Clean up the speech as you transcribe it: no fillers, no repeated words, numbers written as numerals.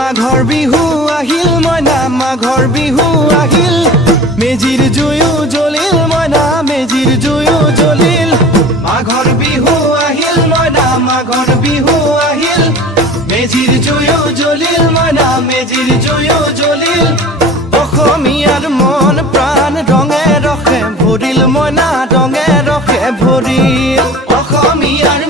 মাঘৰ বিহু আহিল মইনা মাঘৰ বিহু আহিল মেজিৰ জুয়ো জ্বলিল মইনা মেজিৰ জুয়ো জ্বলিল মাঘৰ বিহু আহিল মইনা মাঘৰ বিহু আহিল মেজিৰ জুয়ো জ্বলিল মইনা মেজিৰ জুয়ো জ্বলিল অসমীয়াৰ মন প্ৰাণ ৰঙে ৰসে ভৰিল মইনা ৰঙে ৰসে ভৰিল অসমীয়াৰ